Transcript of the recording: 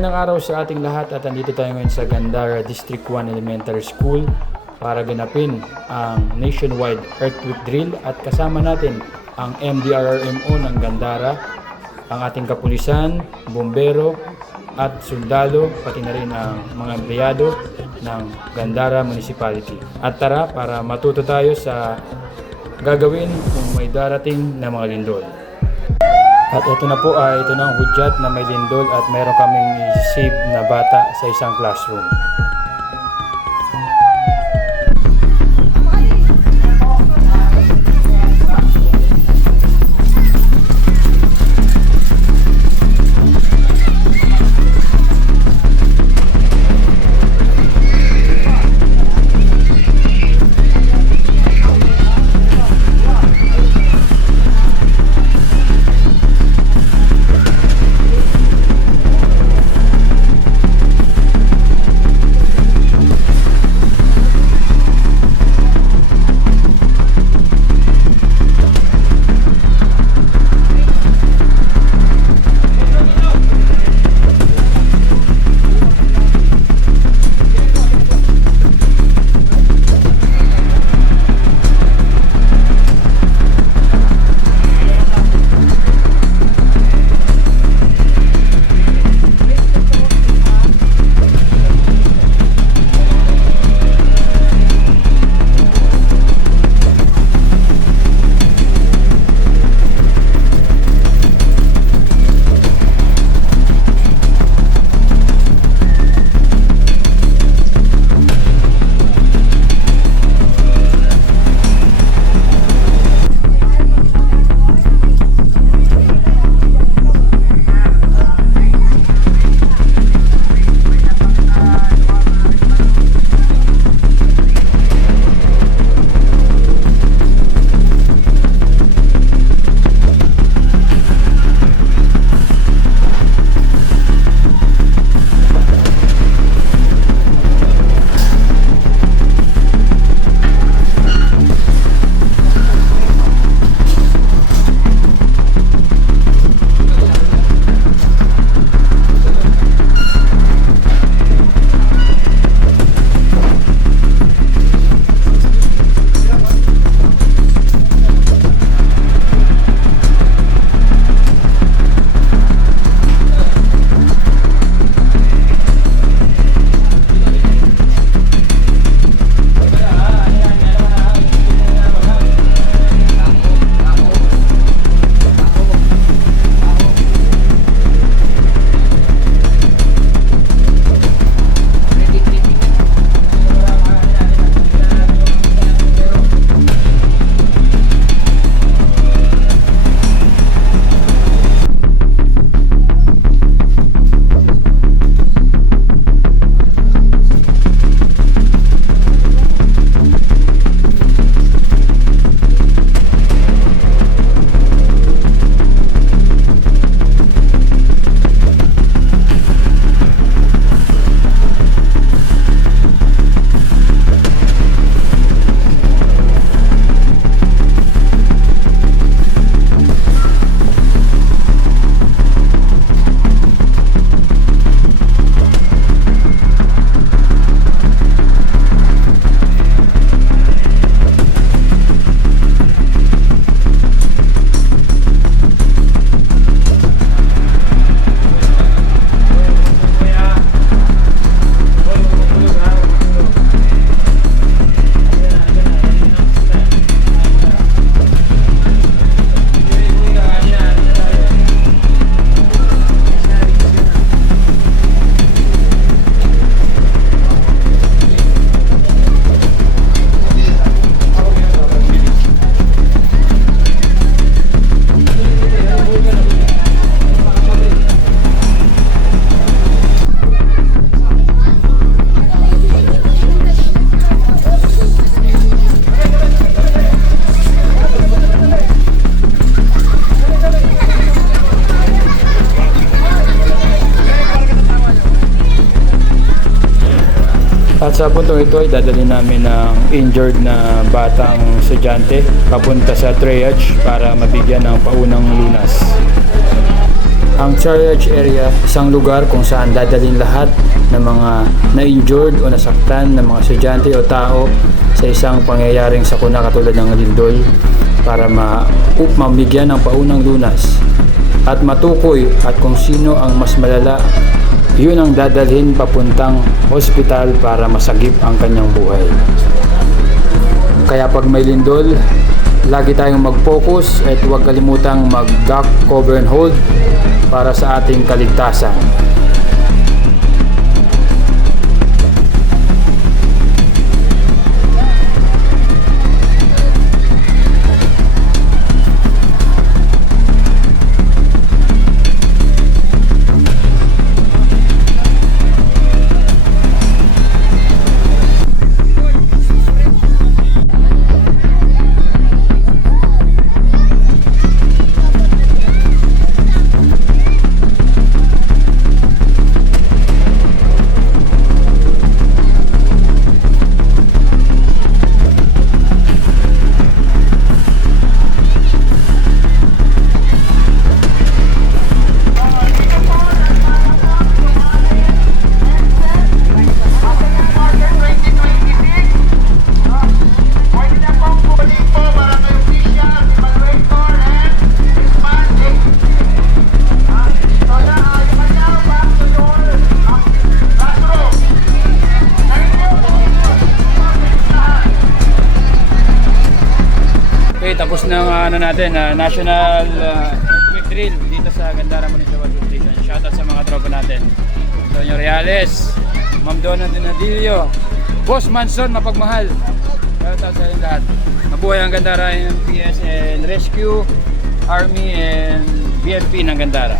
Magandang araw sa ating lahat at andito tayo ngayon sa Gandara District 1 Elementary School para ganapin ang nationwide earthquake drill at kasama natin ang MDRRMO ng Gandara, ang ating kapulisan, bombero at sundalo, pati na rin ang mga empleyado ng Gandara Municipality. At tara para matuto tayo sa gagawin kung may darating na mga lindol. At ito na po ito na ang hudyat na may lindol at mayroon kaming save na bata sa isang classroom. At sa puntong ito ay dadalhin namin ng injured na batang estudyante papunta sa triage para mabigyan ng paunang lunas. Ang triage area, isang lugar kung saan dadalhin lahat ng mga na-injured o nasaktan ng mga estudyante o tao sa isang pangyayaring sakuna katulad ng lindol para mamigyan ng paunang lunas at matukoy at kung sino ang mas malala, yun ang dadalhin papuntang hospital para masagip ang kanyang buhay. Kaya pag may lindol, lagi tayong mag-focus at huwag kalimutang mag-duck, cover and hold para sa ating kaligtasan. Okay, tapos na ang national earthquake drill dito sa Gandara Municipal Station. Shoutout sa mga tropa natin. Antonio Reales, Ma'am Donna Dinadillo, Boss Manson Mapagmahal. Shoutout sa inyo lahat. Mabuhay ang Gandara MPS and Rescue Army and BFP ng Gandara.